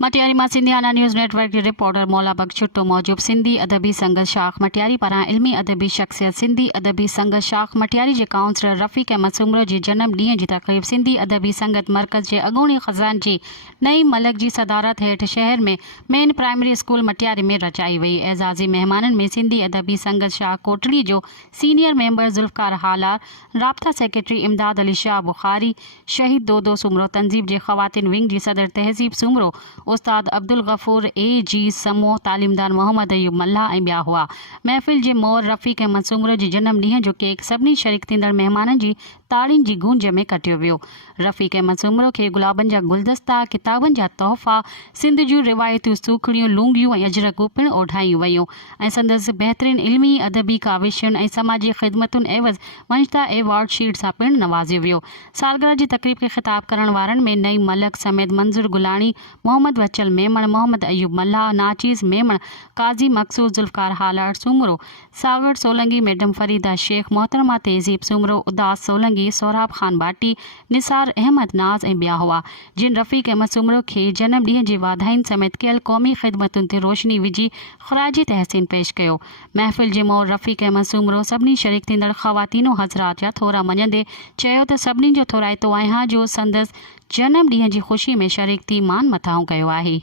मटियारी मां सिंधियाना news network के रिपोर्टर मौला बख्श छुट्टो मौजूब सिंधी अदबी संगत शाख मटियारी पारां इल्मी अदबी शख्सियत सिंधी अदबी संगत शाख मटियारी के काउंसलर रफ़ीक अहमद सुमरो के जन्म ॾींहं जी तक़रीब सिंधी अदबी संगत मरकज़ के अॻूणी ख़ज़ानची नई मलक की सदारत हेठ शहर में मेन प्राइमरी स्कूल मटियारी में रचाई वई। एज़ाज़ी मेहमानन में सिंधी अदबी संगत शाख कोटड़ी जो सीनियर मेंबर ज़ुल्फ़कार हालार, राब्ता सेक्रेटरी इमदाद अली शाह बुखारी, शहीद दोदो सुमरो तंजीब के ख़वातीन विंग की सदर तहज़ीब सुमरो, उस्ताद अब्दुल गफूर A.G. समूह तालीमदार मोहम्मद अयूब मल्ला ऐं ॿिया हुआ। महफ़िल जे मोर रफ़ीक अहमद सुमरो जे जन्म ॾींहं जो केक सभिनी शरीक थींदड़ महिमाननि जी ताड़ियुनि जी गूंज में कटियो वियो। रफ़ीक अहमद सुमरो खे गुलाबनि जा गुलदस्ता, किताबनि जा तोहफ़ा, सिंध जूं रिवायतूं सूखड़ियूं, लूंगियूं ऐं अजरकूं पिणु ओढायूं वयूं ऐं संदसि बहितरीन इल्मी अदबी काविशुनि ऐं समाजी ख़िदमतुनि एवज़ वंशता एवार्ड शील्ड सां पिणु नवाज़ियो वियो। सालगिरह जी तक़रीब खे ख़िताब करण वारनि में नई मलक समेत मंज़ूर गुलाणी, मोहम्मद वचल मेमण, मोहम्मद अयूब मल्ला, नाचीज़ मेमण, काज़ी मक़सूद, ज़ुल्फ़कार हालार सुमरो, सागर सोलंगी, मैडम फरीदा शेख, मोहतरमा तहज़ीब सुमरो, उदास सोलंगी, सोहराब ख़ान बाटी, निसार अहमद नाज़ ऐं ॿिया हुआ, जिन रफ़ीक अहमद सुमरो खे जनम ॾींहं जी वाधायुनि समेत कयल क़ौमी ख़िदमतुनि ते रोशनी विझी ख़राजी तहसीन पेश कयो। महफ़िल जे मोर रफ़ीक अहमद सुमरो सभिनी शरीक थींदड़ ख़वातीनो हज़रात जा थोरा मञंदे चयो त सभिनी जो थोराइतो आहियां जो संदसि जनम ॾींहं जी ख़ुशी में शरीक थी मान मथाऊं कयो आहे।